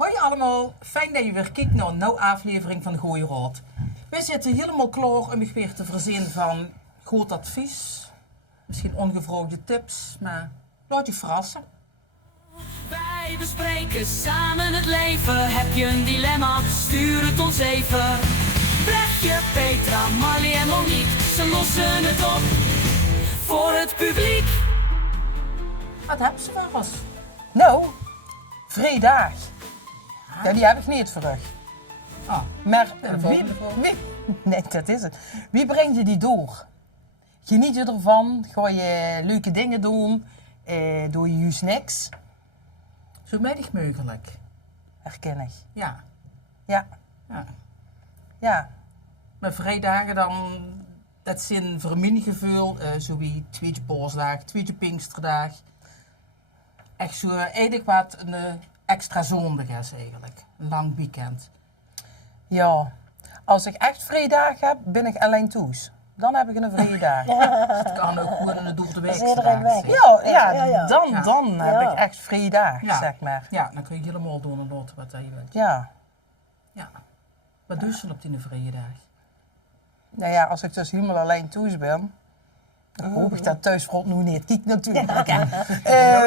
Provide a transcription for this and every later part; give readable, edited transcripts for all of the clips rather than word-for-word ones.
Hoi allemaal, fijn dat je weer kijkt naar een nieuwe aflevering van Goeie Raad. We zitten helemaal klaar om je weer te voorzien van goed advies, misschien ongevraagde tips, maar laat je verrassen. Wij bespreken samen het leven. Heb je een dilemma? Stuur het ons even. Brechtje, Petra, Marley en Monique, ze lossen het op voor het publiek. Wat hebben ze voor ons? Nou, vrijdag. Ja, die heb ik niet terug. Ah, Maar de volgende nee, dat is het. Wie brengt je die door? Geniet je ervan? Ga je leuke dingen doen? Doe je juist niks? zo weinig mogelijk. Herken ik. Ja, Ja, ja. ja. Maar vrijdagen dan, dat zijn voor mijn gevoel, zo wie tweetje Paasdag, tweetje Pinksterdag. Echt zo eigenlijk wat een extra zondag is eigenlijk. Een lang weekend. Ja. Als ik echt vrijdag heb, ben ik alleen thuis. Dan heb ik een vrijdag. Het kan ook gewoon een door de week is iedereen weg. Ja, dan Ja. heb Ja. ik echt vrijdag, Ja. zeg maar. Ja, dan kun je helemaal doen en laten wat je wilt. Ja. Ja. Wat doe je op die vrije dag? Nou ja, als ik dus helemaal alleen thuis ben, dan hoop ik dat thuis vooral nog niet. Kijk natuurlijk.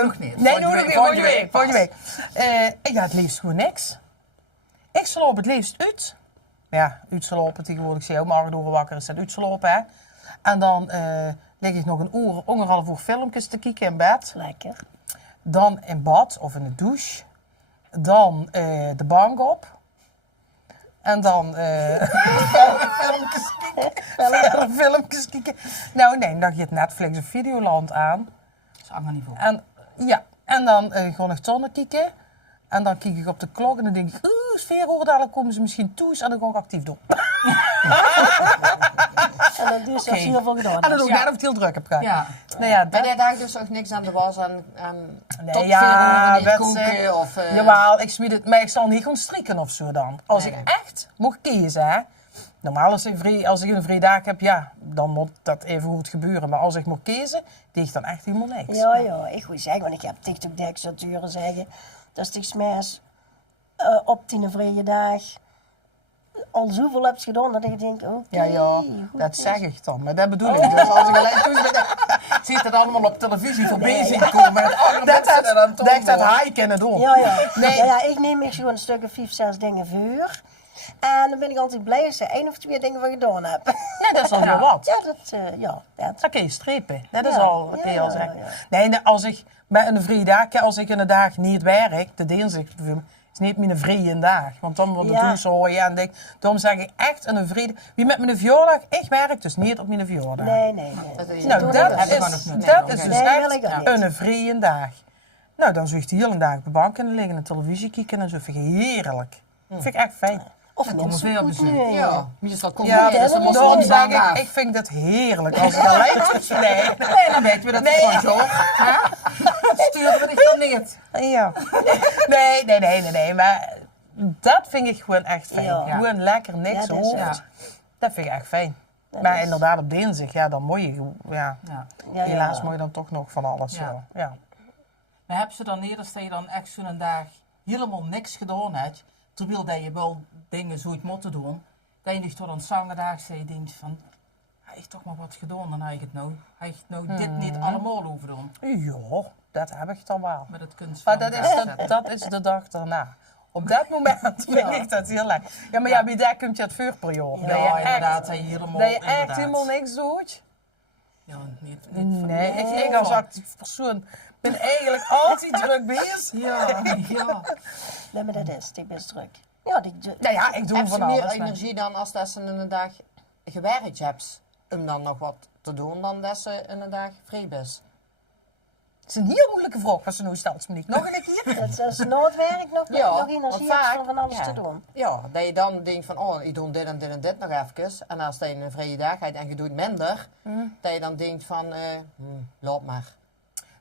nog niet. Nee, Volgende week volgende week. Ik ga het liefst gewoon niks. Ik slaap het liefst uit. Ja, uitslapen tegenwoordig. Zie je ook maar 8 uur wakker is dat uitslapen, hè. En dan lig ik nog een uur, anderhalf uur filmpjes te kijken in bed. Lekker. Dan in bad of in de douche. Dan de bank op. En dan filmpjes kijken. Verder filmpjes kijken. Nou nee, dan gaat Netflix of Videoland aan. Dat is allemaal niet voor. En, ja, en dan gewoon nog tonnen kijken. En dan kijk ik op de klok en dan denk ik, sfeer dadelijk komen ze misschien toe. En dan ga ik actief doen. En dan doe je zoals je hiervoor gedaan En dan hebt. doe ik net of ik het heel druk heb gehad. Ja. Nou ja, Bij dat, die dag dus ook niks aan de was en nee, tot ja, niet wedstrijd. koken of... Jawel, ik zweet het, maar ik zal niet gaan strikken of zo dan. Als Nee, ik nee. echt mocht kiezen, hè. Normaal als ik een vrijdag heb, ja, dan moet dat even goed gebeuren. Maar als ik moet kiezen, deed ik dan echt helemaal niks. Ja, ik wil zeggen, want ik heb TikTok de extraturen zeggen. Dat is toch smash op die vrije dag al zoveel hebt gedaan dat ik denk, oké. Ja, goed dat is. zeg ik dan. Maar dat bedoel ik. Dus als ik alleen thuis ben, Zie je het allemaal op televisie voorbij zien komen. Met andere mensen er dan dat dat hij kunnen doen. Ja. Nee. Ja, ik neem me gewoon een stuk of 5, 6 dingen voor. En dan ben ik altijd blij als ik 1 of 2 dingen van gedaan heb. Nee, dat is al heel wat. Dat. Dan kun je strepen. Dat is Ja, al, dat kun je ja, al zeggen. ja. Nee, als ik met een vrije dag, als ik een dag niet werk, de dinsdag bijvoorbeeld, is niet mijn vrije dag. Want dan wordt het Ja. toezooien en denk, daarom zeg ik echt een vrije. Wie met mijn verjaardag, ik werk dus niet op mijn verjaardag. Nee. Nou, doe dat ik Heb je is, gewoon nog niet. dat is dus Nee, wil ik echt ook niet. een vrije dag. Nou, dan zit je de hele dag op de bank en dan liggen en televisie kijken en zo. Vind ik heerlijk. Vind ik echt fijn. Of komen mensen veel moeten bezoek. Ja, meestal komt Ja, het niet, dus dan moet daarom je zeg niet aan ik vind het heerlijk als ik alleen thuis ben. Nee, dan weten we dat Nee. gewoon zo. Sturen we dich dan niet. Ja. Nee, maar dat vind ik gewoon echt fijn. Ja. Gewoon lekker niks Ja, dat is hoeft. ja. Dat vind ik echt fijn. Dat Maar is- inderdaad, op dinsdag, ja, dan moet je, ja. Ja. Ja, Helaas ja. moet je dan toch nog van alles Ja. zo. Ja. Maar heb je dan eerst dat je dan echt zo'n dag helemaal niks gedaan hebt, terwijl dat je wel dingen zo het moeten doen, dat je nog tot een zangendag zei, denkt van, heb ik toch maar wat gedaan, dan heb ik het nou. Heb ik het nou dit niet allemaal hoeven doen. Ja, dat heb ik dan wel. Met het kunst Maar van dat is de dag daarna. Op dat moment vind ik dat heel lekker. Ja, maar ja, bij dat komt je het vuurperiode. Ja, dat je inderdaad, echt, dat je helemaal... dat je echt inderdaad. helemaal niks doet. Ja, niet van... Nee, ik als actief persoon ben eigenlijk altijd druk bezig. Ja, ja. Nee, maar dat is, ik ben druk. Ja, Nou ja, ik doe Heb je van meer alles. maar- energie dan als dat ze een dag gewerkt hebt om dan nog wat te doen dan dat ze een dag vrij is? Het is een heel moeilijke vraag wat ze nu stelt, Monique. Nog een keer? dat is noodwerk nog want energie vaak- hebt om van alles ja. te doen. Ja, dat je dan denkt van, oh, ik doe dit en dit en dit nog even. En als je een vrije dag hebt en je doet minder, dat je dan denkt van, laat maar.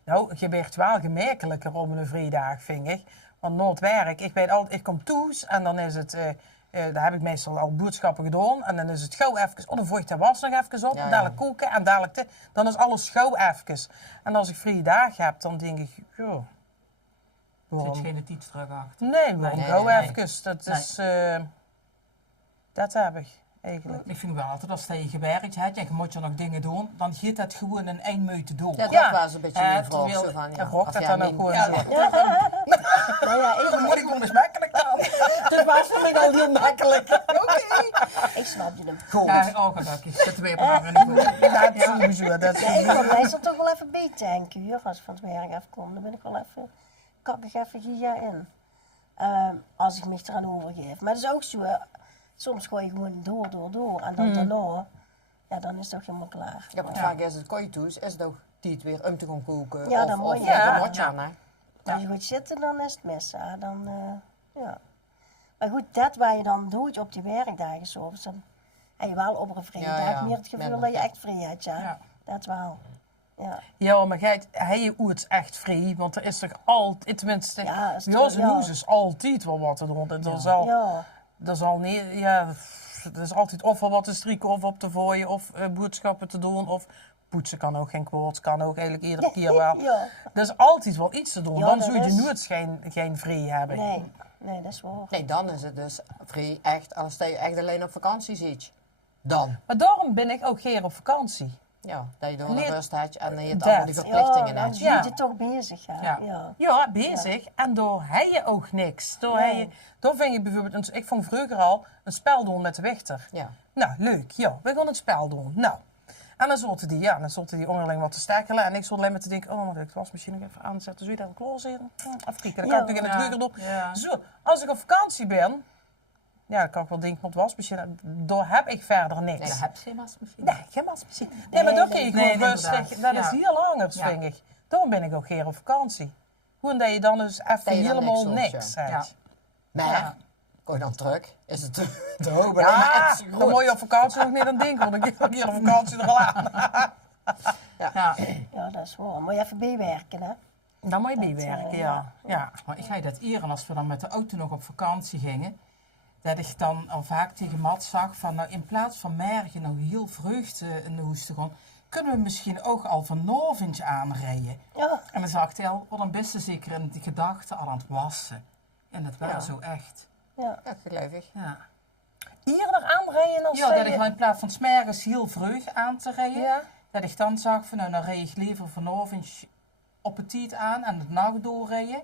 Nou, je werd wel gemakkelijker om een vrijdag, vind ik. Want noodwerk, ik kom thuis en dan is het, daar heb ik meestal al boodschappen gedaan. En dan is het gauw even, dan voeg ik de was nog even op, Ja, ja. dadelijk koken en dadelijk dan is alles gauw even. En als ik vrije dagen heb, dan denk ik, joh, Zit geen iets terug achter. Nee, waarom Nee, gauw nee. even. Dat is... dat heb ik, eigenlijk. Ik vind wel altijd, als je gewerkt hebt en je moet je nog dingen doen, dan gaat dat gewoon in 1 minuut door. Ja, dat Ja. was een beetje een vraag. terwijl- Zo van, Ja, ja, rokt of dat ja, dan ook mijn- gewoon Ja, zo? Nou ja, Dan moet ik gewoon eens makkelijk gaan. Dat was voor mij al heel makkelijk. ik snapte hem. Goed. Ja, oh gelukkig. Zitten we op een ander niveau. Dat sowieso, dat Ja, ik sowieso. kom meestal toch wel even bijtanken, hoor. Als ik van het werk afkom, dan ben ik wel even, kap ik even giga in. Als ik me eraan overgeef. Maar het is ook zo, soms gooi je gewoon door. En dan daarna, ja, dan is het ook helemaal klaar. Ja, want vaak is het kooitoes, is het ook tijd weer om te gaan koken. Ja, of, dan moet je. ja, Ja. moet je aan, hè. Als je goed zit, dan is het mis. Ja, dan, ja. Maar goed, dat wat je dan doet op die werkdagen soms, dan heb je wel op een vrije Ja, dag ja, meer het gevoel minder. dat je echt vrij hebt, ja. Ja. Dat wel. Ja. Ja, maar hij je het echt vrij, want er is toch altijd, tenminste, Ja, is bij toch- ons in ja. huis is altijd wel wat te doen. En Ja. er zal niet, ja, er is altijd of wel wat te strikken, of op te vooien, of boodschappen te doen, of poetsen kan ook geen kwaad, kan ook eigenlijk iedere keer wel. Ja. Er is altijd wel iets te doen, Ja, dan dat zou je is- nooit geen vrij hebben. Nee, dat is waar. Nee, dan is het dus vrij echt, als je echt alleen op vakantie ziet. Dan. Maar daarom ben ik ook geen op vakantie. Ja, dat je door Nee, de rust hebt en dan je het dat. allemaal die verplichtingen Ja, dan hebt. zie Ja. je toch bezig, ja. Ja. Ja. Ja, bezig. En door hij je ook niks. Door vind je bijvoorbeeld, ik vond vroeger al een spel doen met de Wichter. Ja. Nou, leuk. Ja, we gaan een spel doen. Nou. En dan zochten die onderling wat te stekelen. En ik stond alleen maar te denken, oh, dan wil ik de wasmachine nog even aanzetten. Zou je daar klaarzetten? Even kijken, dan kan ik nog in het ruger doen. Ja. Zo, als ik op vakantie ben, ja, dan kan ik wel denken met wasmachine. Daar heb ik verder niks. Nee, dat heb je geen wasmachine. Nee, geen wasmachine. Nee, maar dan kun je nee, gewoon nee, rustig. inderdaad. Dat is Ja. heel anders, Ja. vind ik. Daarom ben ik ook geen op vakantie. Gewoon dat je dan dus even Dat je dan helemaal niks hoort, niks ja. hebt. Ja. Maar, Ja. kom je dan terug, is het te hoog bij Ja, dan moet je op vakantie nog niet aan denken, want ik heb hier op vakantie er al aan. Ja. Ja, dat is waar. Moet je even bijwerken, hè. Dan moet je bijwerken, ja. Ja. Maar ik ga je dat eren als we dan met de auto nog op vakantie gingen. Dat ik dan al vaak tegen Mat zag van, nou in plaats van morgen nou heel vreugde in de hoes te gaan, kunnen we misschien ook al vanavond aanrijden. Ja. En dan zag hij al, wat een beste zeker in de gedachten al aan het wassen. En dat was Ja. zo echt. Ja. Ja, gelukkig. Ja, Hier nog aanrijden als ja dat ik dan in plaats van 's morgens heel vreugd aan te rijden, Ja. dat ik dan zag van, nou dan rijd ik liever vanavond op het tijd aan en het nacht doorrijden.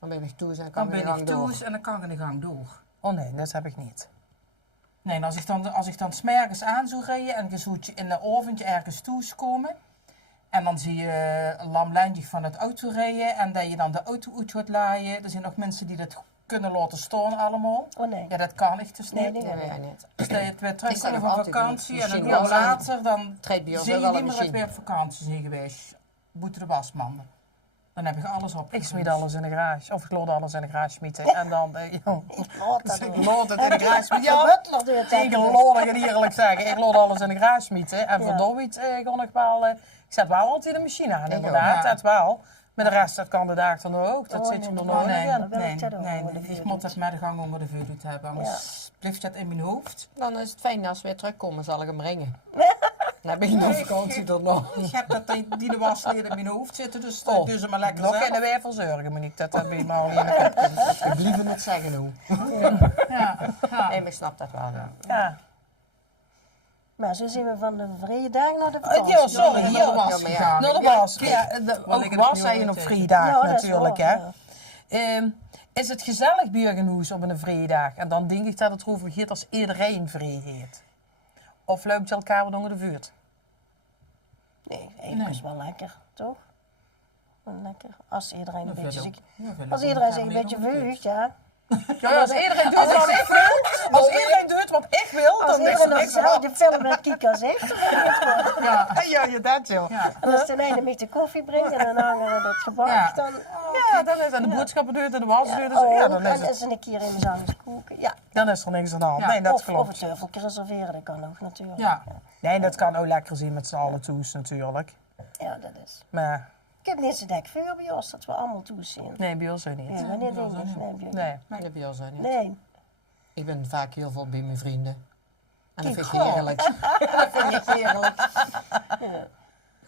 Dan ben ik toe en kan Dan ik ben gang ik door. toe en dan kan ik in de gang door. Oh nee, dat heb ik niet. Nee, en als ik dan 's morgens aan zou rijden en je zou in de avond ergens komen. En dan zie je lamlijntje van het auto rijden en dat je dan de auto uit gaat laaien. Er zijn nog mensen die dat kunnen laten staan allemaal. Oh nee. Ja, dat kan ik dus Nee, niet. nee. Nee, ja, niet. Dus dat je het weer Ik terugkomt zeg van altijd, vakantie en een misschien jaar wel zijn. later dan Treedt bij ons zie ook je wel niet een meer dat ik machine. weer op vakantie zijn geweest. Boete de wasman. Dan heb ik alles op. Ik smiet alles in de garage, of ik lood alles in de garage smieten. En dan, ja, Laat dat ik doen. lood het in de garage smieten. Ja, Ja, Butler doet het ik ook. lood het eerlijk zeggen. Ik lood alles in de garage smieten. En Ja. voor Dobbit kon ik wel, ik zet wel altijd de machine aan, Ik ook. inderdaad, Ja. dat wel. Maar de rest, dat kan de dag dan ook. Dat Oh, zit je nee, er nee, nooit nee, in. dat wil ik dat ook nee, onder de ik vuur moet doen. dat met de gang onder de vuur te hebben. Anders blijft dat in mijn hoofd. Dan is het fijn als we weer terugkomen, zal ik hem brengen. Dan ben je nog vakantie tot nog. Ik heb dat die de wasleden in mijn hoofd zitten, dus Oh, doe ze maar lekker Nog in zelf. de wervel zorgen, Monique. Dat heb je maar al in de kop. Ik blijf het zeggen hoe. Ja, ja. Nee, maar ik snap dat wel. Ja. Ja. Maar zo zijn we van de vrije dag naar de vakantie. Ja, sorry. Ja, Ja, de was ja, maar ja. gegaan. nou, dat Ja, was. kijk, Ja, wat ik ook er was nu hij al op in vrijdag Ja, dat is natuurlijk, waar, hè. ja. Is het gezellig bij een hoes op een vrijdag? En dan denk ik dat het erover gaat als iedereen vrij heeft. Of loopt je elkaar wat onder de vuur? Nee, eigenlijk is wel lekker, toch? Wel lekker. Als iedereen een Ja, beetje veel zich... ook. Ja, veel Als ook. iedereen zich Ja, een meer beetje dan ik. verheugt, ja. Ja, als iedereen doet wat ik wil, als iedereen doet wat ik wil, Als dan is er iedereen nog niks aan de dezelfde film met Kika zegt, dan gaat het gewoon. Ja, hand. Ja, je dat zo. ja. En als de ene met de koffie brengt en dan hangen we dat gebak, Ja. dan... Ja, dan is aan de boodschappen deur en de was deur. Dus, Oh, ja, dan is en het, eens een keer in de zaal koeken. Ja. dan is er niks aan de hand. Ja, Nee, dat Of een klopt. teufeltje reserveren, dat kan ook natuurlijk. Ja. Nee, dat kan ook lekker zien met z'n allen toes natuurlijk. Ja, dat is. Maar Ik heb niet zo dik vuur bij ons, dat we allemaal toezien. nee, bij ons ook niet. Ja, wanneer denk ik? Nee, bij jullie. Nee. Nee, dat bij ons ook niet. Nee. Ik ben vaak heel veel bij mijn vrienden. En dat Kijk, vind ik heerlijk. Dat vind ik heerlijk.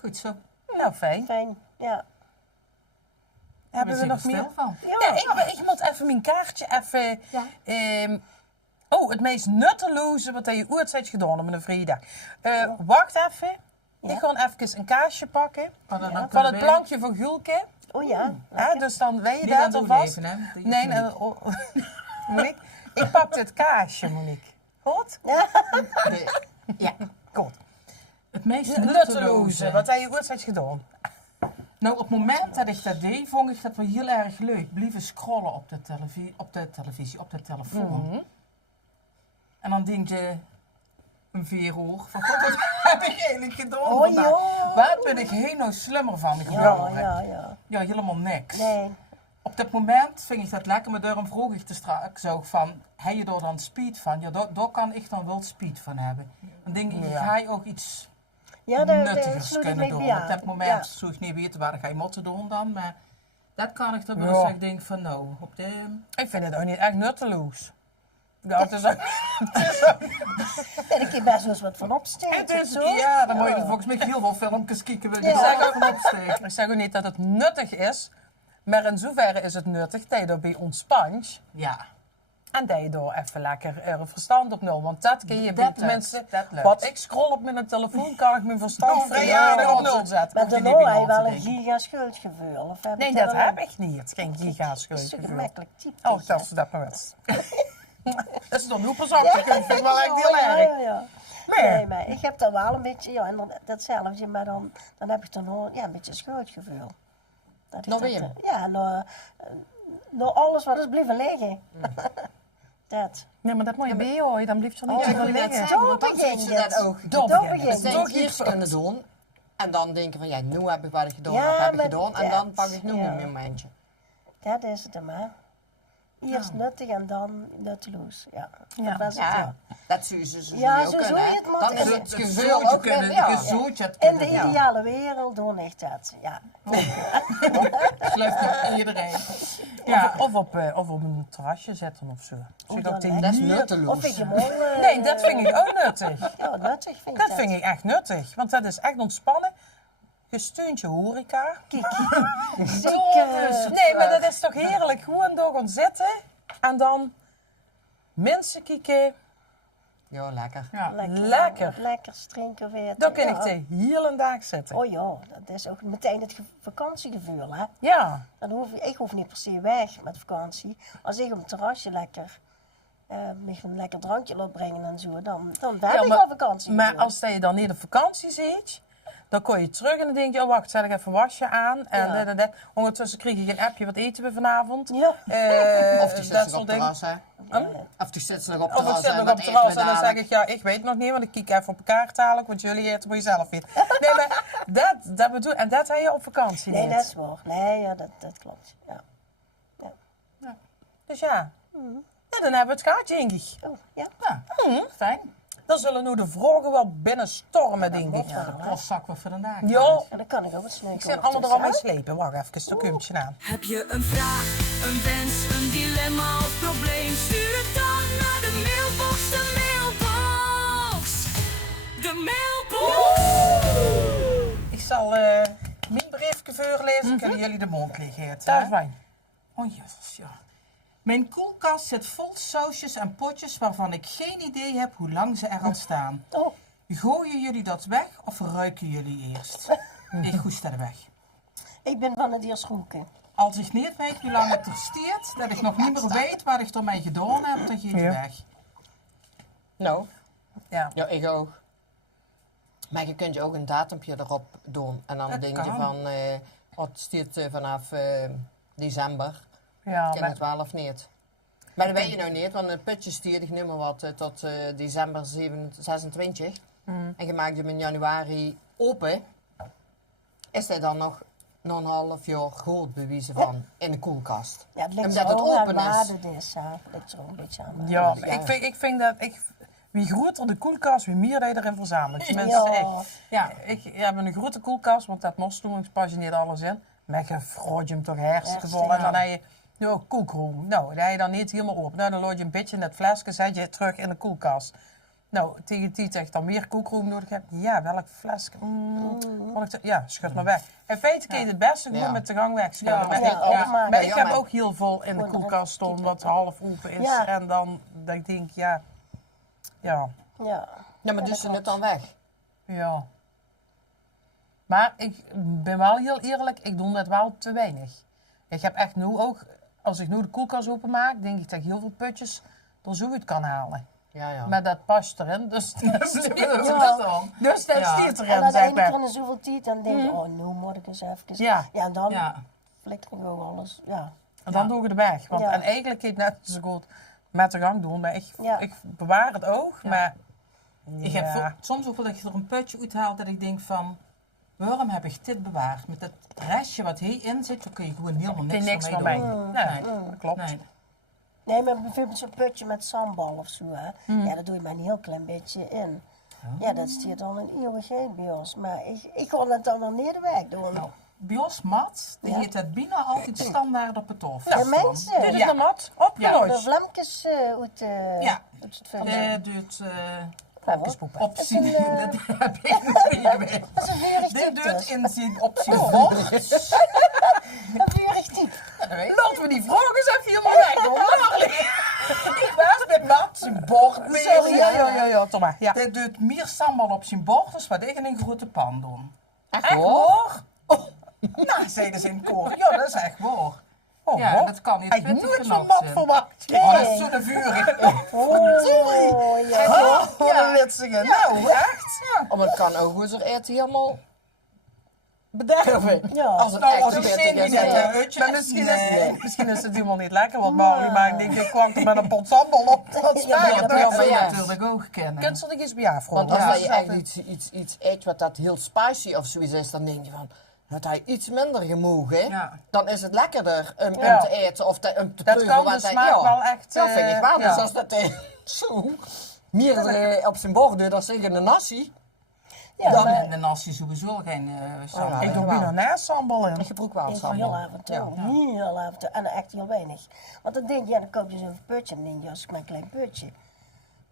Goed zo. Nou, fijn. Fijn, ja. Hebben we nog stil meer? van. Ja, ik moet even mijn kaartje even... Ja. Het meest nutteloze wat je ooit hebt gedaan op een vrijdag. Wacht even. Ik ga even een kaartje pakken. Van het plankje van Gulke. Oh ja. Ja, dus dan weet je Niet aan dat doen alvast. even, hè. Dat je Nee, het niet. Monique. Ik pak dit kaartje, Monique. Goed? Ja. Goed. Het meest Nutteloze, nutteloze. wat je ooit hebt gedaan. Nou, op het moment dat ik dat deed, vond ik dat wel heel erg leuk. Blijven scrollen op de televisie, op de telefoon. En dan denk je, een veeroor, van god, wat heb ik eigenlijk gedaan Oh, vandaag? joh. Waar ben ik heel nou slimmer van geworden? Ja. Ja, helemaal niks. Nee. Op dat moment vind ik dat lekker, maar daarom vroeg ik te straks ook van, heb je daar dan speed van? Ja, daar kan ik dan wel speed van hebben. Dan denk ik, ga je ook iets Ja, daar nuttigers sloot ik kunnen mee doen. bij Op dat aan. moment zou ik niet weten waar ga je moeten doen dan, maar dat kan ik dan wel Ja. zeggen. Ik denk van nou, op de... Ik vind het ook niet echt nutteloos. Ja, het is ook... En ik heb best wel eens wat van opsteken. Het is, zo. ja, dan moet je volgens mij heel veel filmpjes kijken, wil je Ja. daar ook van opsteken. Ik zeg ook niet dat het nuttig is, maar in zoverre is het nuttig dat je erbij ontspant. Ja. En dat je daar even lekker verstand op nul. Want dat kun je, Dat tenminste, lukt, dat lukt. wat ik scroll op mijn telefoon, kan ik mijn verstand Oh, vrij ja, aardig op dat- nul zetten. Maar Hoef je daarna niet heb je bij wel na een te denken. gigaschuldgevoel. Of heb Nee, ik dat dan heb ik niet. Geen Het is gigaschuldgevoel. gemakkelijk type. Oh, dat is dat maar wat. Dat is dan hoe persoonlijk. Ik vind het wel echt heel erg. Ja. Maar- Nee, maar ik heb dan wel een beetje, ja, en dan, datzelfde, maar dan heb ik dan nog een beetje schuldgevoel. Dat ik Nog dat, weer? Ja, nog alles wat is blijven liggen. Dat. Nee, maar dat moet je bij je hoor. Dan blijft je niet Ja, ik zo wil net liggen. zeggen, want dan begin zit je je dat het. ook. Door Door beginnen. begin je. Dat Door denk ik eerst kunnen doen. En dan denken van, ja, nu heb ik wat ik gedaan, Ja, wat heb ik maar gedaan. En dan dat- pak ik nu ja. een momentje. Dat is het, maar. Eerst nuttig en dan nutteloos. Ja, Ja. dat was het, Ja, ja. dat zou je Ja, ook zo kunnen. zou je hè. het moeten Dan is doen. het Het gevoel zootje ook kunnen, weer, ja. je zootje het In de kunnen, ja. ideale wereld doe ik dat, ja. Geloof me, iedereen. Ja. Of op een terrasje zetten of zo. Zeg dan ook tegen Dat is die- nutteloos. Of ik je mol... Nee, dat vind ik ook nuttig. Ja, nuttig vind ik Dat vind ik echt nuttig. Want dat is echt ontspannen. Je steunt je horeca. Zeker. Nee, maar dat is toch heerlijk. Gewoon door gaan zitten. En dan mensen kijken. Ja, lekker. Ja. Lekker. Lekker drinken weer. Dan kan ja. ik de hele dag zitten. Oh ja, dat is ook meteen het vakantiegevoel, hè. Ja. Ik hoef niet per se weg met vakantie. Als ik op het terrasje lekker me een lekker drankje laat brengen en zo, dan heb Ja, ik maar- al vakantie. Maar als je dan niet op vakantie zit, dan kom je terug en dan denk je, oh wacht, zet ik even een wasje aan. En Ja. dit en dit. Ondertussen kreeg ik een appje, wat eten we vanavond? Ja. Of die zit dat zich soort op dingen. terras, hè. Of die zit zich op Of ik terras, zit hè. nog Wat op het eten we terras en dan zeg dadelijk? ik, ja, ik weet nog niet, want ik kijk even op elkaar dadelijk, want jullie eten voor jezelf niet. Nee, maar dat bedoel en dat heb je op vakantie Nee, niet. dat is waar. Nee, ja, dat klopt. Ja. Dus ja. Ja, dan hebben we het gehad, denk ik. Oh, ja. Ja, fijn. Dan zullen nu de vragen wel binnenstormen, denk ik. Ja, de postzak wat voor vandaag. Ja, Ja, dan kan ik ook wat sneuken. ik zit allemaal er al mee slepen. Wacht even, dan komt je aan. Heb je een vraag, een wens, een dilemma of probleem? Stuur het dan naar de mailbox, de mailbox. De mailbox. Ik zal mijn briefje voorlezen, kunnen jullie de mond liggen. Dat hè? is fijn. Oh jezus, ja. Mijn koelkast zit vol sausjes en potjes waarvan ik geen idee heb hoe lang ze er al staan. Oh, Gooien jullie dat weg of ruiken jullie eerst? Ik goest dat weg. ik ben van het eerst roeken. Als ik niet weet hoe lang het er stiert, dat ik nog niet meer weet wat ik ermee gedaan heb, dan geef je Ja. weg. Nou, Ja. ja, ik ook. Maar je kunt je ook een datumpje erop doen. En dan Dat denk je kan. van, het stuurt vanaf december. Ja, Ken maar, het wel of niet? Maar dat weet je nou niet, want het putje stuurt ik niet meer wat tot december 26. En je maakt hem in januari open. Is hij dan nog een half jaar goed bewijzen van in de koelkast? Ja, het ligt Omdat zo het aan open waar is. het is. Ja, het ligt er ook een beetje aan. ja, maar ik vind dat... Wie groter de koelkast, wie meer je erin verzamelt. Mensen Ja. echt. Ja, ik heb een grote koelkast, want dat moststoemingspasje niet alles in. Maar je vroeg je hem toch hartstikke vol. En dan heb je koelkroom. Nou, dat heb je dan niet helemaal open. Nou, dan lood je een beetje in dat flesje, zet je het terug in de koelkast. Nou, tegen die zegt dan meer kookroom nodig hebt. Ja, welk fles? Ja, schud maar weg. In feite kun je het beste gewoon Ja. met de gang wegschudden. Ja. Maar, Ja, opmaken. maar ik Ja, heb maar- ook heel veel in de Gewoon koelkast staan wat half open is. Ja. En dan dat ik denk, ja. Ja. Ja, maar dus ze het dan weg. Ja. Maar ik ben wel heel eerlijk, ik doe dat wel te weinig. Ik heb echt nu ook, als ik nu de koelkast openmaak, denk ik dat ik heel veel putjes er zo uit kan halen. Ja. Maar dat past erin, dus dat stiert Ja. erin, En aan het zeg einde maar. van de zoveel tijd, dan denk je, oh, nu moet ik eens even. Ja. Ja, en dan Ja. flikker ik ook alles. Ja. En dan doe ik het weg. Want, Ja. En eigenlijk kun je het net zo goed met de gang doen, maar Ja. ik bewaar het oog, Ja. maar... Ik heb soms ook wel dat je er een putje uithaalt dat ik denk van, waarom heb ik dit bewaard? Met dat restje wat hierin zit, dan kun je gewoon helemaal Er niks, niks meer meer mee mee. doen. Nee, Nee. dat klopt. Nee. Nee, maar bijvoorbeeld zo'n putje met sambal of zo, hè. Ja, daar doe je maar een heel klein beetje in. Ja, dat stiert dan een eeuwigheid bij ons. Maar ik kon het dan wel neer de weg doen. Nou, bij ons mat, die Ja. heet het bijna altijd standaard op het tof. De mensen, Dit is Ja. de mat, de opgelost. vlamkes uit Ja. uit het filmpje. Dit Flampjes poepen. optie, Dat is een, dat heb ik nog niet geweest. Dat is een vurig Dit type doet dus. in zijn optie bord. Een vurig type. Laten we die vragen eens even helemaal weg doen. Ik was met mat, zijn bord mee. Sorry, Ja, toch maar. Ja. Dit doet meer sambal op zijn bord, dus wat ik in een grote pan doen. Echt Echt hoor. hoor? Nou, zeiden ze in het koor. Ja, dat is echt waar. Oh, Ja, hoor. dat kan niet Ik 20 nooit zo'n genoeg mat zijn. verwacht. Oh, dat is zo de vurig. Oh, ja. Wat een witsige. Nou, echt? Ja. Oh, maar het kan ook hoe ze eten helemaal bederven. Ja. Als het Nou, echt als een ik pittig zin is. niet heb, hè. weet je, Maar misschien nee. misschien is het helemaal niet lekker wat Barley maakt. Ik denk, ik kwam er met een pot sambal op. Dat is Ja, fijn. Dat maar wil maar je ja. natuurlijk ook kennen. Kunt ze er iets bij afvragen? Want als Ja, je dat is eigenlijk iets eet wat dat heel spicy of zoiets is, dan denk je van, had hij iets minder gemogen, Ja. dan is het lekkerder om Ja. te eten of om te Dat proeven kan wat de hij- smaak ja. wel echt... Ja, vind ik wel. ja. Dus als dat zo meerdere op zijn bord doet, dan zeg je een nasi. Ja, Dan maar in de nasi sowieso geen sambal. ja. Ik doe bijna naast sambal in. Ik gebruik wel ik sambal. heel af en toe. Heel af en toe. En echt heel weinig. Want dan denk je, ja, dan koop je zo'n putje. En dan denk je, als ik maar een klein putje.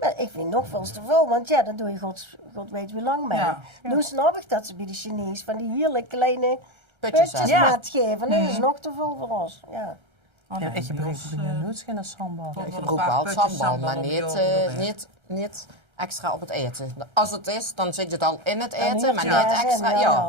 Maar ik vind nog veel te veel, want ja, dan doe je god weet hoe lang mee. Ja. Nu snap ik dat ze bij de Chinees van die hele kleine Putjes putjes hebben. maat geven. Dat is nog te veel voor ons. Ja. Oh, Ja, nee, ik gebruik dus, bijna nooit geen sambal. toch Ik wel een gebruik paar wel putjes sambal, maar op je niet, ogen erbij. niet extra op het eten. Als het is, dan zit het al in het En eten, maar ja, niet extra. ja. Ja.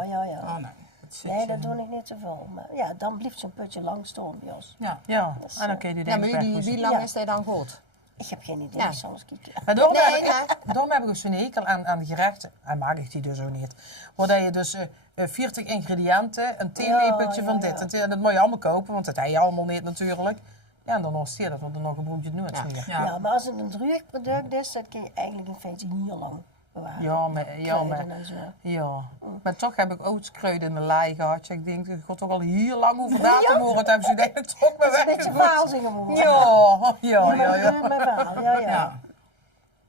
Oh nee, dat zit Nee, je- dat doe ik niet zoveel. Maar ja, dan blijft zo'n putje lang staan bij ons. Ja. Ja, en dan kun je die Ja, dingen maar wie wegpoetsen. lang Ja. is hij dan goed? Ik heb geen idee, Ja. ik zal eens kijken. Maar daarom, Nee, daarom heb ik dus zo'n hekel aan de gerechten. En maak ik die dus ook niet. Waar je dus 40 ingrediënten, een theelepeltje Ja, van ja, dit. ja. En dat moet je allemaal kopen, want dat heb je allemaal niet natuurlijk. Ja, en dan nog steer dat, want dan nog een broodje nooit Ja. meer. Ja. Ja, maar als het een druig product is, dat kun je eigenlijk in feite heel lang bewaren. Ja, maar, Kruiden en zo. ja. Maar toch heb ik oudskruiden in de laai gehad. Ik denk, ik ga toch al heel lang over datum horen. Het hebben ze denk ik toch maar Dat is een beetje weggegooid. faalzingen geworden. Ja. Met verhaal, ja. Ja.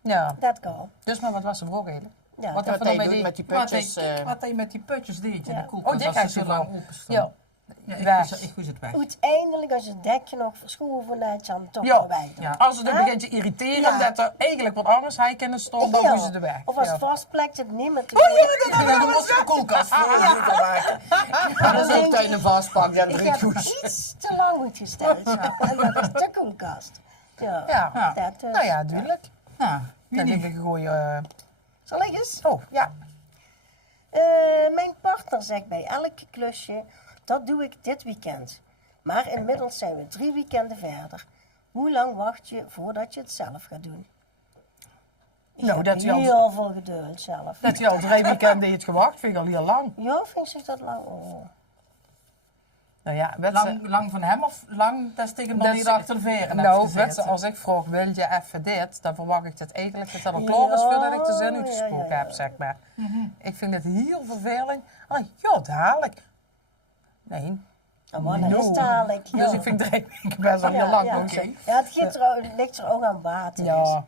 Ja, Dat kan. dus maar wat was de vraag eigenlijk? Ja, Wat dat- Wat even hij dan doet bij met die Wat putjes. hij met die putjes deed in Ja. de koelkast, Oh, dit als heb ze je zo lang wel. openstaan. Ja. Ja, Weg. ik goed het weg. uiteindelijk, als je het dekje nog verschoven laat, je dan toch Ja. wel weg doen. Ja. Als het dan Hè? begint te irriteren, Ja. dat er eigenlijk wat anders hij kunnen staan, dan Ja. doen ze er weg. Of als Ja. het vastplekt, het niet meer te Ja, dan moest je de koelkast voor moeten maken. Maar dat is denk ook tegen een vastpak, dan Ik drie heb goed. iets te lang uitgesteld. En dat is de koelkast. Ja. Ja. Ja. Dat, Nou ja, duidelijk. Ja, Dan denk ik gooi. Zal ik eens? Oh, ja. Mijn partner zegt bij elk klusje, dat doe ik dit weekend. Maar inmiddels zijn we 3 weekenden verder. Hoe lang wacht je voordat je het zelf gaat doen? Ik Nou, heb dat je al- heel veel geduld zelf. Dat hij al 3 weekenden heeft gewacht, vind ik al heel lang. Ja, vind zich dat lang? Oh. Nou ja, weet lang van hem of lang, dat is tegen de Dat manier is- achter de veren nou, hebt weet gezet. je, als ik vraag, wil je even dit, dan verwacht ik het eigenlijk dat dat al klaar is voordat ik de zin uitgesproken ja. heb, zeg maar. Ik vind het heel vervelend. Ah, ja, dadelijk. Nee. En wanneer No. is het dadelijk? Ja. Dus ik vind 3 weken best wel heel lang. ja. moet ik zeggen. Ja, het ligt er ook aan water. Ja.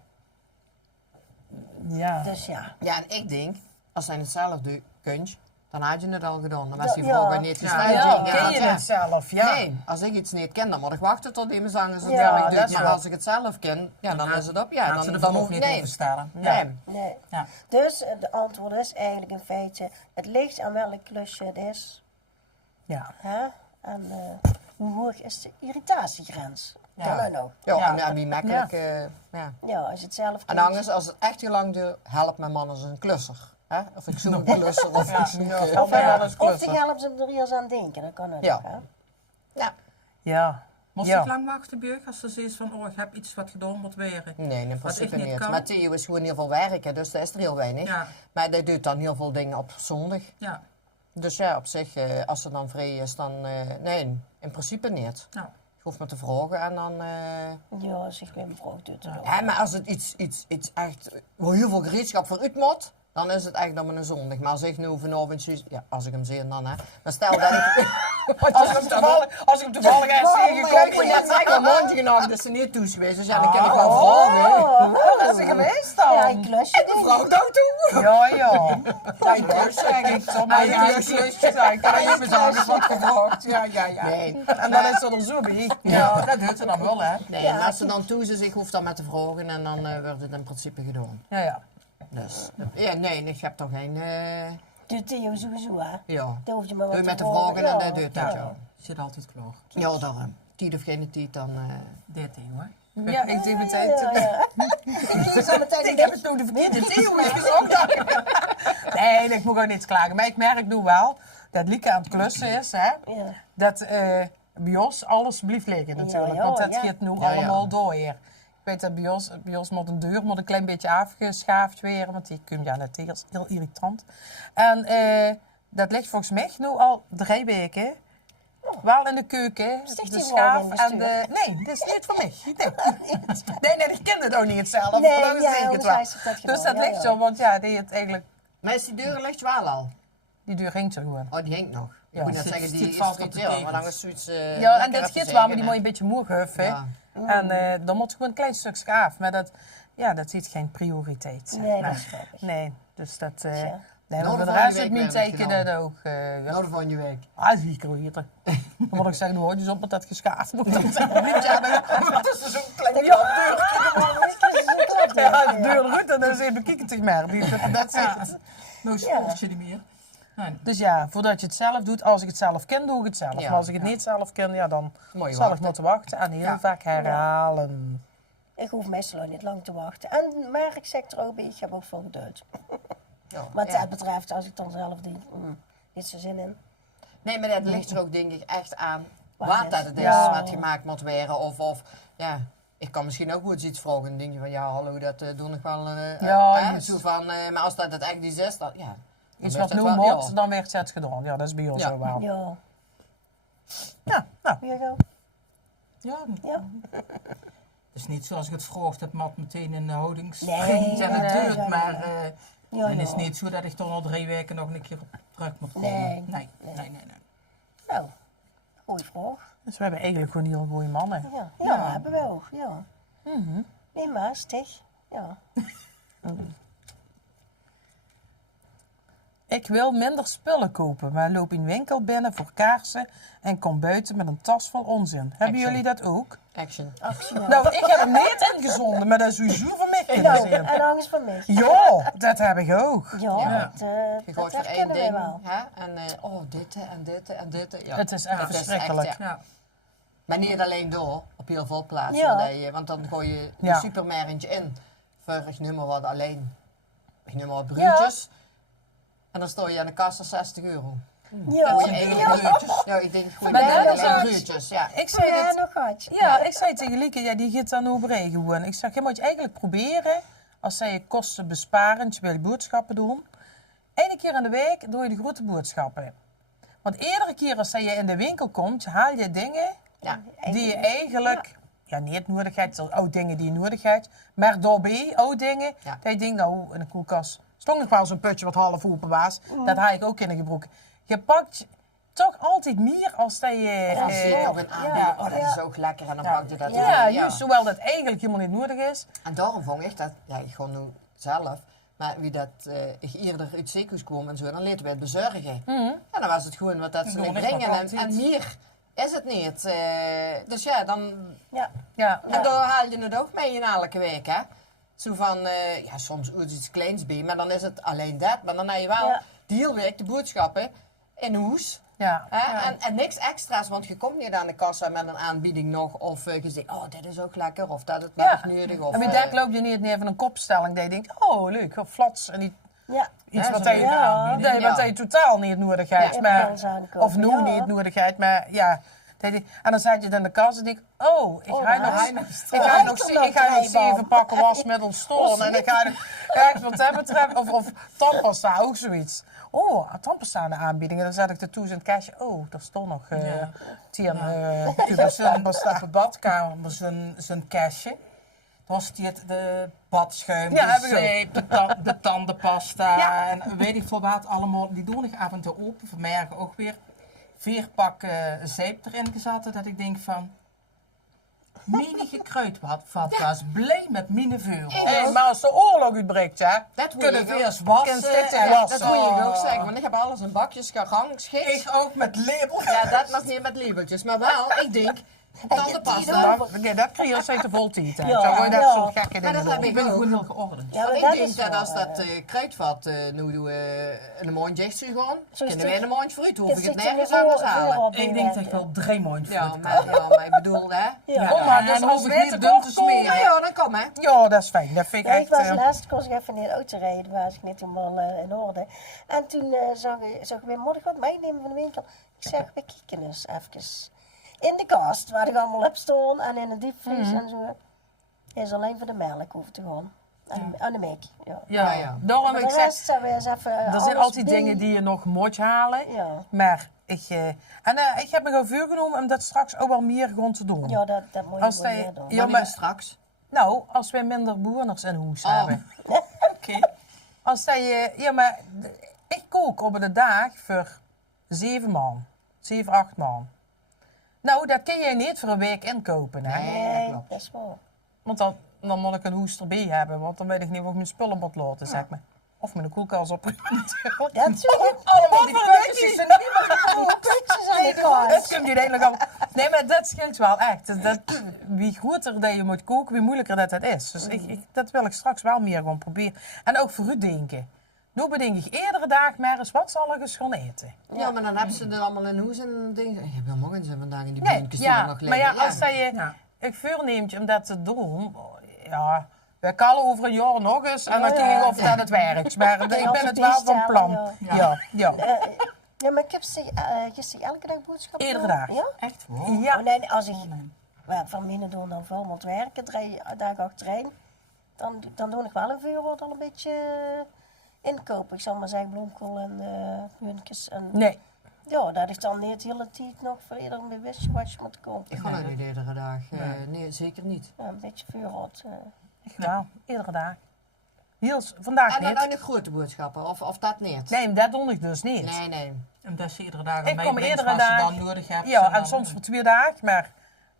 Ja. Dus ja. Ja, en ik denk, als hij het zelf kunt, dan had je het al gedaan. Dan was die Ja. vroeger niet gesteld. Ja, ging ken je het, het zelf? Ja. Nee, als ik iets niet ken, dan moet ik wachten tot iemand zegt het Ja, werk dat doet. is Maar wel. als ik het zelf ken, ja, dan is het op. Ja, Laat ze dan ervan ook hoef niet over stellen. Nee. Nee. Ja. Dus de antwoord is eigenlijk in feite, het ligt aan welk klusje het is. Ja. Hè? En hoe hoog is de irritatiegrens? Ja. Ja. Nou. Ja, Ja. en wie makkelijk. Ja. Ja, als je het zelf En kunt. anders, als het echt heel lang duurt, help mijn man als een klusser. Hè? Of ik zoek een klusser of ik zoek... Of hij wel eens Of klussen. die helpt ze er eerst aan denken, dat kan ook. Ja. Hè? Ja. Ja. Moest Ja. ik lang wachten, Björk, als ze zoiets van, oh, ik heb iets wat gedaan moet werken? Nee, in Wat principe ik niet niet. kan. Maar Theo is gewoon heel veel werken, dus dat is er heel weinig. Ja. Maar hij doet dan heel veel dingen op zondag. Ja, Dus ja, op zich, als ze dan vrij is, dan... nee, in principe niet. nou, Je hoeft me te vragen en dan... Ja, als ik weer mevrouw doet. Ja, maar als het iets echt... waar heel veel gereedschap voor uit moet, dan is het echt dan met een zondag. Maar als ik nu vanavond zoiets... Ja, als ik hem zie dan, hè. Maar stel dat ik... Als ik hem toevallig ergens Ik tegenkom. kon net zeggen, een mondje genomen dat ze niet toe is geweest. Dus ja, dan kan ik wel vragen. Oh, dat is er geweest dan. Ja, ik klusje De vrouw ook toe. Ja, ja. Ja, ik dus zeg ik. Maar Ja, ja, klusje zijn. Kan je me zeggen wat gevraagd? Ja, ja, ja. Nee. En dan is ze er zo bij. ja, dat doet ze dan wel, hè. Nee, en als ze dan toe is, ik hoef dan met te vragen en dan wordt het in principe gedaan. Ja, ja. Dus, ja, nee, ik heb toch geen... Doet Theo sowieso, hè? ja. Dan hoef je maar Doe wat je met te de vragen. vragen en Ja. dat doet het, ja. Zit altijd klaar. Ja, daarom. Tijd of geen tijd, dan... Dit ding, hoor. Ja, ik zie mijn tijd. Ik is al meteen Ik heb het toen de verkeerde Theo is gezocht. Nee, ik moet ook niet klagen. Maar ik merk nu wel dat Lieke aan het klussen is, hè. Ja. Dat bij ons alles blijft liggen natuurlijk. Ja, Want dat ja. gaat nu Ja, ja. allemaal door hier. Ik weet dat bij ons moet een deur moet een klein beetje afgeschaafd weer. Want die kun je ja, net tegen, is heel irritant. En dat ligt volgens mij nu al 3 weken. Wel in de keuken, Sticht de die schaaf morgen in de en de... Nee, dat is niet voor mij. Nee, ik ken het ook niet zelf. Nee, maar dat ja, zie ik het anders wel. heeft ze dat Dus gedaan, dat ja, ligt ja. zo, want ja, die het eigenlijk... Maar is die deur ligt wel al? Die deur ging zo gewoon. Oh, die hangt nog. Ik Ja. moet net Zit- zeggen, die zit is vast op de frituur, maar dan tegels. is zoiets... Ja, en lekker dat even schiet wel, maar die zeggen, moet je een beetje moe huffen. Ja. En dan moet gewoon een klein stuk schaaf. Maar dat, ja, dat ziet geen prioriteit. Zeg Nee, maar. dat snap ik. Nee, dus dat... Ja. nee, Nou, maar de voor de rest volgende het week niet werd het tekenen gedaan. ook. Ja. Nou, de volgende week. Ah, zie ik er hier. Dan moet ik zeggen, hoor, dus op met dat geschaafd. Moet dat zeggen. Niet, ja, dat is zo'n klein ja, de deur eruit en dan is even bekijken tegen mij. Dat is het. Nou spoort je niet meer. Nee. Dus ja, voordat je het zelf doet, als ik het zelf ken, doe ik het zelf. Ja. Maar als ik het niet zelf ken, ja, dan Moet je zal ik wachten. moeten wachten en heel Ja. vaak herhalen. Ik hoef meestal ook niet lang te wachten. En, maar ik zeg er ook bij, ik heb ook veel geduld. Ja, Wat ja. dat betreft, als ik dan zelf denk, niet zo zin in. Nee, maar dat ligt er ook denk ik echt aan Wat wat is- dat het is, Ja. wat gemaakt moet worden. Of ja, ik kan misschien ook goed iets vragen. Dan denk je van, ja hallo, dat doe ik wel. Ja, zo van, maar als dat het echt niet is, dan ja. dan Iets werd wat het nu wel- moet, ja. dan werd het gedaan. Ja, dat is bij ons Ja. zo wel. Ja, Ja, nou, hier go. Ja, Ja. het is niet zoals ik het vroeg, dat mat meteen in de houdings Nee, springt en het nee, duurt, nee, maar Ja, dan is ja. het niet zo dat ik toch nog 3 weken nog een keer op terug moet komen. Nee. Nee. Nou, goeie vraag. dus we hebben eigenlijk gewoon heel goede mannen. Ja, ja, hebben we ook, ja. Nee, maar stig. Ja. Ik wil minder spullen kopen, maar loop in winkel binnen voor kaarsen en kom buiten met een tas vol onzin. Hebben Action. jullie dat ook? Action. Actie. Ja. Nou, ik heb hem niet ingezonden, maar dat is sowieso van mij kunnen Nou, zien. en angst van mij. Ja, dat heb ik ook. Ja, Ja. dat, Je dat gooit voor één herkennen wij ding, wel. hè? En oh, dit en dit en dit. Ja. Het is echt Dat verschrikkelijk. echt, ja. Ja. Maar niet alleen door, op heel veel plaatsen. Ja. Dat je, want dan gooi je Ja. een supermarktje in. Voor ik noem maar wat alleen. Ik noem maar wat broodjes. En dan sta je aan de kassa 60 euro. Ja, Gooi je eigen broodjes. Ja, ik denk gooi Maar je dat is alleen ook- broodjes. Ja. Ik zei ja, dit, nog gaat. ja, ik zei tegen Lieke, ja, die gaat dan overheen gewoon. Ik zeg, je moet eigenlijk proberen, als zij je kostenbesparend wil boodschappen doen, 1 keer in de week doe je de grote boodschappen. Want iedere keer als je in de winkel komt, haal je dingen Ja. die je eigenlijk niet nodig hebt, ook dingen die je nodig hebt, maar daarbij ook dingen Ja. dat je denkt, nou, in de koelkast stond nog wel zo'n putje wat half open was, dat haal ik ook in de gebroek. Je pakt toch altijd meer als dat je... Of als je nog een aanbieder, ja, oh dat ja. is ook lekker en dan pak je dat ja, weer. juist, zowel dat eigenlijk helemaal niet nodig is. En daarom vond ik dat, ja, ik gewoon nu zelf, Maar wie dat ik eerder uit ziekenhuis kwam en zo, dan lieten we het bezorgen. En dan was het gewoon wat dat ze Gewoon mee echt brengen. wat En meer is het niet. Dus ja, dan... Ja. Ja. En daar haal je het ook mee in elke week, hè. Zo van, ja, soms iets kleins bij, maar dan is het alleen dat. Maar dan heb je wel Ja. de hele week de boodschappen in huis. Ja. Hè? En niks extra's, want je komt niet aan de kassa met een aanbieding nog. Of je zegt, oh, dit is ook lekker. Of dat is Ja. nog nodig. Of, En wie denkt, loop je niet even een kopstelling dat je denkt, oh leuk, of flats. En die, Ja. iets Ja, wat zo je, ja. wat je totaal niet nodig hebt. Ja, Maar, impulsen aankopen, of nu ja. niet nodig hebt, maar ja. En dan zet je het in de kast en denk ik, oh, ik ga nog 7 pakken wasmiddel storen. En ik ga echt wat dat betreft, of tandpasta, ook zoiets. Oh, tandpasta aan de aanbiedingen. Dan zet ik de toes in het kastje. Oh, er stond nog 10 tubes tandpasta. Op de badkamer zo'n kastje. Dan stiert de badschuim, Ja, heb de ik ook. zeep, de tandenpasta Ja. en weet ik veel wat allemaal. Die doen ik af en toe open. Vanmorgen ook weer 4 pakken zeep erin gezet. Dat ik denk van, menige kruidvat was blij met mijn vuur. Hey, maar als de oorlog uitbreekt, hè, Dat moet Kunnen je we ook- eerst wassen. Kunnen ze dit en- wassen? Dat moet je ook zeggen, want ik heb alles in bakjes gerangschikt. Ik ook met label. Ja, dat nog niet met labeltjes, maar wel, ik denk, tandenpasta. dat krijg je steeds te vol tijd. Ja, Zo word je dat ja. soort gekke Maar dat dingen heb doen. Ik ben ook. gewoon heel geordend. Ja, maar Want dat ik denk is dat wel, als dat kruidvat nu doen in een maand dicht zou gaan, Zo kunnen we in een maand fruit, hoef ik het zit nergens er anders weer halen. op Ik denk dat ik wel 3 maanden Ja, fruit maar ik bedoel, hè. Ja. Oh, maar en dus dan als hoef we ik te niet dun te kort komen, smeren. Ja, dan kom hè. Ja, dat is fijn. Dat vind ik Ja, ik echt... was laatst, kon ik even in de auto rijden, was ik niet helemaal in orde. En toen zag ik weer moeder wat meenemen van de winkel. Ik zeg, we kijken eens even. In de kast, waar ik allemaal heb staan en in de diepvries en zo. Is alleen voor de melk hoeven te gaan. En de melk, ja. Ja, daarom Maar ik de zeg, rest zijn we eens even er zijn alles altijd bij. dingen die je nog moet halen. Ja, Maar ik heb me gewoon vuur genomen om dat straks ook wel meer gewoon te doen. ja dat moet je Als wel hij- meer doen. Ja, Ja, maar- maar straks. Nou, als wij minder bewoners in huis hebben. Oké. Als dat je, ja, maar ik kook op de dag voor 7 man. 7, 8 man. Nou, dat kun je niet voor een week inkopen, hè? Nee, klopt. dat is wel. Want dan moet ik een hoes erbij hebben, want dan weet ik niet of ik mijn spullen moet laten, zeg maar. Of mijn koelkast op. Dat is zo. Allemaal die putjes en Putjes aan de Dat kast. komt je eigenlijk al. Nee, maar dat scheelt wel echt. Wie groter dat je moet koken, wie moeilijker dat is. Dus dat wil ik straks wel meer gewoon proberen. En ook voor u denken. Nu bedenk ik iedere dag maar eens wat zal ik eens gaan eten. Ja, maar dan hebben ze er allemaal in huis en denk ik heb helemaal geen zin vandaag in die Nee, beentjes die er ja, nog maar liggen. ja, als dat je Ja. ik voorneemt om dat te doen, ja, we kallen over een jaar nog eens en dan kijk ik of dat het werkt. Maar ik ben het wel van plan. Ja. Ja, maar ik heb gisteren elke dag boodschappen. Iedere doen. dag. Ja? Echt? Wow. Ja. Oh, nee, als ik van binnen doen dan veel moet werken, 3 dagen achterin, dan doe ik wel een vuur wat al een beetje inkopen. Ik zal maar zeggen bloemkool en puntjes. En Nee, ja, dat is dan niet de hele tijd nog voor iedereen bewust wat je moet kopen. Ik ga nou niet iedere dag. Nee, zeker niet. Ja, een beetje vuur wat. ja, iedere dag. Vandaag En dan niet. ook de grote boodschappen, of dat niet? Nee, dat doe ik dus niet. Nee. En dat je iedere dag Ik kom meebrengt iedere wat je dag. dan nodig hebt. Ja, en dan- soms voor 2 dagen, maar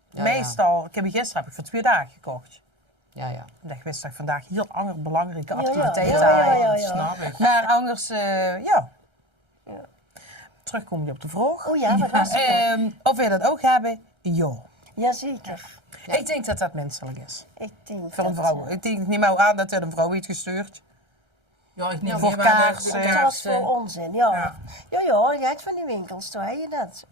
Ja, meestal, gisteren heb ik voor 2 dagen gekocht. Ja. Omdat ik wist dat ik vandaag heel andere belangrijke Ja, ja. activiteiten Ja, had. ja. Dat snap ik. Maar anders, ja. Terugkom je op de vraag. Oh ja, wat was het? Of we dat ook hebben? Ja. Jazeker. Ik denk dat dat menselijk is. Ik denk Voor een dat, vrouw. Ik denk niet maar aan dat het een vrouw heeft gestuurd. Ja, ik neem Ja, voor hier wel kaars, een eh, dat was voor onzin, ja. Ja. Ja, je gaat van die winkels, toen heb je dat.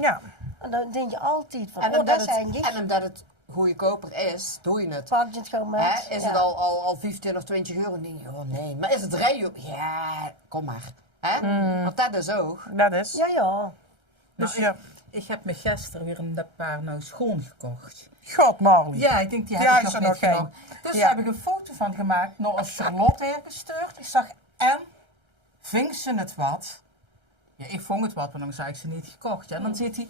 Ja. En dan denk je altijd van, En oh, dat omdat zijn het, die. en omdat het goedkoper is, doe je het. Pak je het gewoon met. Hè? Is ja. het al 15 of 20 euro? Dan denk je, oh nee. Maar is het €3? Ja, kom maar. Hè? Want dat is ook. Dat is. Ja, ja. Dus Nou, ja. Ik heb me gisteren weer een paar nou schoongekocht. God, Marley. Ja, ik denk die Ja, heb is ik er nog nog niet geen. genomen. Dus Ja. daar heb ik een foto van gemaakt, naar een Charlotte hergestuurd. Ik zag, en ving ze het wat? Ja, ik vond het wat, maar dan zei ik ze niet gekocht. Ja. En dan zit hij,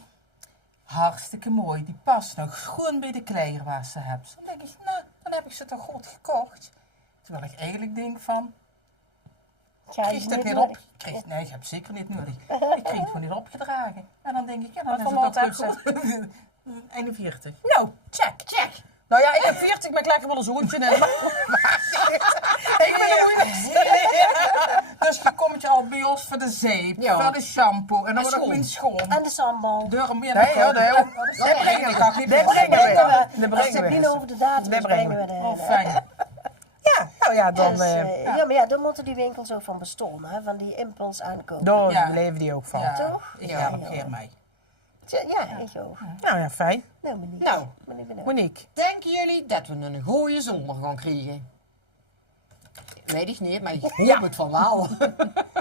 hartstikke mooi, die past nog schoon bij de kleren waar ze hebt. Dan denk ik, nou, dan heb ik ze toch goed gekocht. Terwijl ik eigenlijk denk van, Ga je kreeg dat niet nodig. op? Nee, ik heb het zeker niet nodig. Ik kreeg het gewoon niet opgedragen. En dan denk ik, ja, dan Wat is voor het toch maat weer goed. 41. Nou, check. Nou ja, ik heb 40 met lekker wel een zoontje. En ik ben een moeilijk. komt je al bij ons voor de zeep, Ja. voor de shampoo en dan En wordt ook schoon. mijn schoon. En de sambal. Deur meer Nee, hoor, nee, hoor. dat brengen we. Dat brengen we. Dat Als het brengen niet we. over de datum Dat is, brengen brengen we de Oh, fijn. Ja, nou ja, dan, Dus, ja, maar ja, dan moeten die winkels ook van bestaan, hè, van die impuls aankopen. daar Ja. leven die ook van. Ja, Toch? ik Ja. help keer mee. Ja, ik ook. Nou ja, fijn. Nou, meneer. Nou, Meneer. Monique. denken jullie dat we een goede zomer gaan krijgen? Weet ik niet, maar ik hoop het van wel.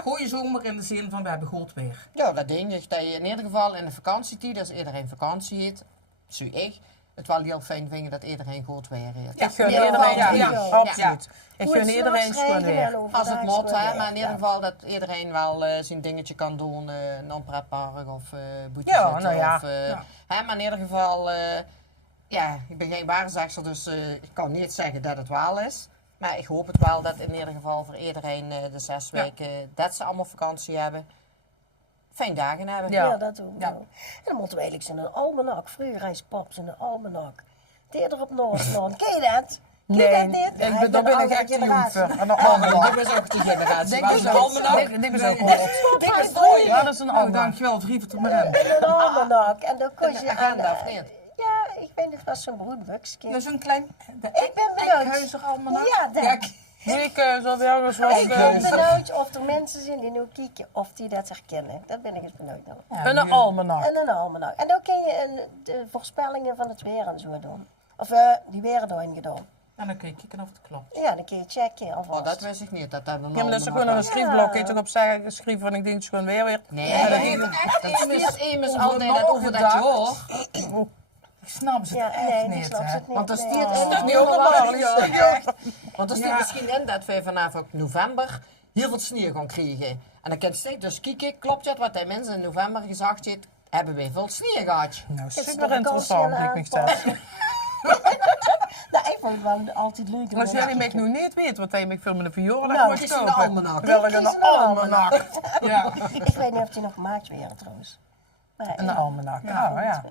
Goeie zomer in de zin van we hebben goed weer. Ja, dat denk ik. Dat je in ieder geval in de vakantietijd, als iedereen vakantie heeft, zie ik het wel heel fijn vinden dat iedereen goed weer heeft. Ik gun Ja, iedereen, ja, ja, ja. absoluut. Ik gun iedereen schoon weer. Als het mot, hè, maar in ieder geval dat iedereen wel zijn dingetje kan doen, een pretpark of boetje Ja, zetten. nou ja. Of, Ja. hè, maar in ieder geval, ja, ik ben geen waarzegster, dus ik kan niet zeggen dat het wel is. Maar ik hoop het wel dat in ieder geval voor iedereen de 6 weken dat ze allemaal vakantie hebben, fijn dagen hebben. Ja. Ja, dat doen we Ja. ook. En dan moeten we eigenlijk zijn almanak. Vroeger reis paps in een almanak. Eerder op Noordslaan. Ken je dat? Ken je dat niet? Ja, daar ben ik oude echt te jong generatie. voor. En de almanak. Dat is ook de generatie. Denk Maar ik de ook. almanak, Dit is ook goed. Dit is mooi. Ja, dat is een Oh, almanak. dankjewel, vriend er maar in. In een almanak. En dan kon de je agenda aan- of niet? Ja, ik weet niet, het was zo'n broedbuksje. Ja, zo'n klein... Ik ben benieuwd. Enkhuizer almanak. Ja, dat. Monique, zal bij jou eens wat... Ik ben benieuwd of er mensen zijn die nu kijken of die dat herkennen. Dat ben ik eens benieuwd naar. Een almanak. En een almanak. En dan kun je de voorspellingen van het weer en zo doen. Of die weer erin gedaan. En dan kun je kijken of het klopt. Ja, dan kun je checken alvast. Oh, dat wist ik niet, dat dat een Ja, maar dat is almanak gewoon een was. schriftblokje toch op zeggen geschreven van ik denk het is gewoon weer. Nee, Ja, dat dat is immers over altijd dat over dat nagedacht. jaar. Ik snap ze Ja, echt nee, die niet, snapt hè. het niet. Want er Nee. stiert Oh. in Dat is niet de allemaal, ja. Want er stiert Ja. misschien in dat we vanaf november heel veel sneeuw gaan krijgen. En dan kan je steeds dus kijken, klopt het wat hij mensen in november gezegd heeft, hebben we veel sneeuw gehad. Nou, Is het super een interessant, vakantie ik niet steeds. Nou, ik vond het wel altijd leuk. om Als te jullie mij kijken. nu niet weten wat hij me veel met de verjaardag Nou, moet het is een kopen. almanak. Wel Dit is een een almanak. Ja. Ik weet niet of die nog gemaakt werden trouwens. Maar, Een almanak, Ja. oh ja.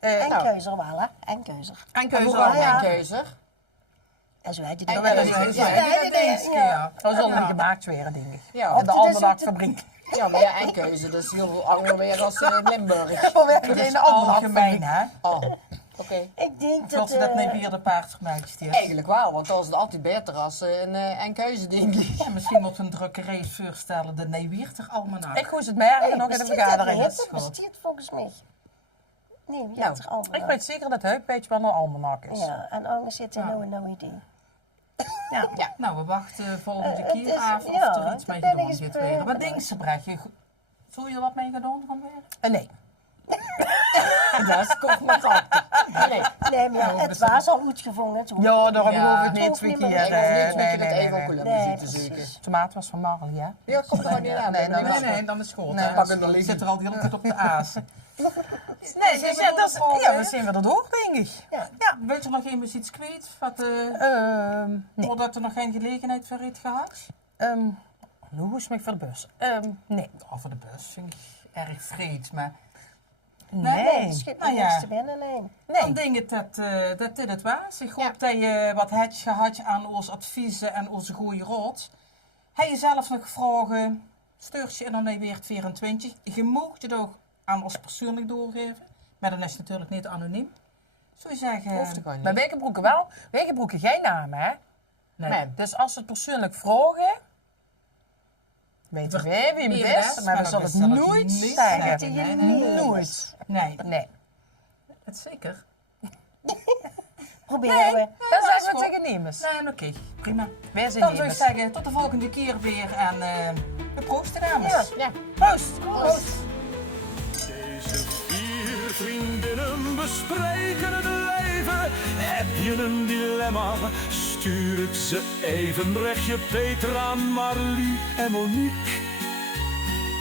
En Nou, keuzer wel, hè? En keuzer. en En keuze hoe gaan ja. mijn keuze? En zo heet je En die. werden keuze, die- ja. Ja, denk ik, ja. Dat zullen die gemaakt worden, denk ik. Ja, Op de dit is almanakfabriek. ja, maar ja, en keuze, dat is heel ander weer als Limburg. Oh, werkt in de Algemeen, almanakfabriek. hè. Oh, oké. Ik denk Zoals dat... ze dat niet weer de paard gemaakt heeft. Eigenlijk wel, want dat is het altijd beter als een keuze, denk ik. Ja, misschien moet een drukkerij voorstellen, de Nijwierter almanak. Ik hoes het merken nog in de vergadering. Het bestaat volgens mij. Nee, je hebt er allemaal. Ik weet zeker dat Heupbeetje wel een almanak is. Ja, en anders zit er Ja. nou een nou idee. Ja. Nou, we wachten volgende het keer is- af of ja, er iets mee dat ben gedaan ik gaat eens weer. Wat benieuwd. denk ze, Brechtje? Zul je er wat mee gedaan van weer? Nee. Dat komt me prachtig. Nee, Nee, maar ja, het was al goed gevonden. Toen. Ja, daarom Ja. hoef ik niet Hoeft twee niet meer. keer. ik hoef niet twee keer nee, dat nee, even nee. Columbus Nee, te zeker. precies. Tomaat was van Marl, ja? Ja, komt er gewoon niet aan. Nee, dat nee, ben ik Nee, dan is het goed. Nee, hè. pak hem er liggen. Zit er al de hele tijd op de aas. Nee, dus ja, dat is, ja, we zijn weer erdoor, denk ik. Ja. Ja, weet je nog even iets kwijt? Wat, Nee. Voordat er nog geen gelegenheid voor iets gehad? Nu hoes me voor de bus. Nee. Over de bus vind ik erg vreed, maar Nee, Nee. er schiet Nou nog ja. niks te binnen, nee. dan denk ik dat dit het was. Ik hoop dat je wat hebt gehad aan onze adviezen en onze goede raad. Heb je zelf nog vragen? Stuur je in dan weer 24. Je mag het ook aan ons persoonlijk doorgeven, maar dan is het natuurlijk niet anoniem. Zou je zeggen? Hoeft er gewoon Maar niet. Wegenbroeken wel. Wegenbroeken geen naam, hè? Nee. Nee. Dus als ze het persoonlijk vragen, weten wij wie Wie het het is, is, maar we maar zullen dat het zal ik nooit niet zeggen. zeggen. Nee, nee, Nooit. Nee, Nee. het zeker. Proberen we. Dat is zeggen we goed. tegen Nemers. Nee, oké, prima. Wij zijn Dan zou ik Nemers. zeggen, tot de volgende keer weer en we proosten, dames. Ja. Ja. Proost! Deze 4 vriendinnen bespreken het leven. Heb je een dilemma? Stuur het ze even. Brechtje, Petra, Marlie en Monique.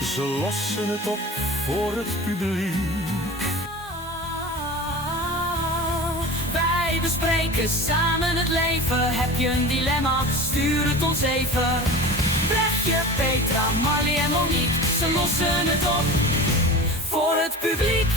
Ze lossen het op voor het publiek. Wij bespreken samen het leven. Heb je een dilemma? Stuur het ons even. Brechtje, Petra, Marlie en Monique. Ze lossen het op voor het publiek.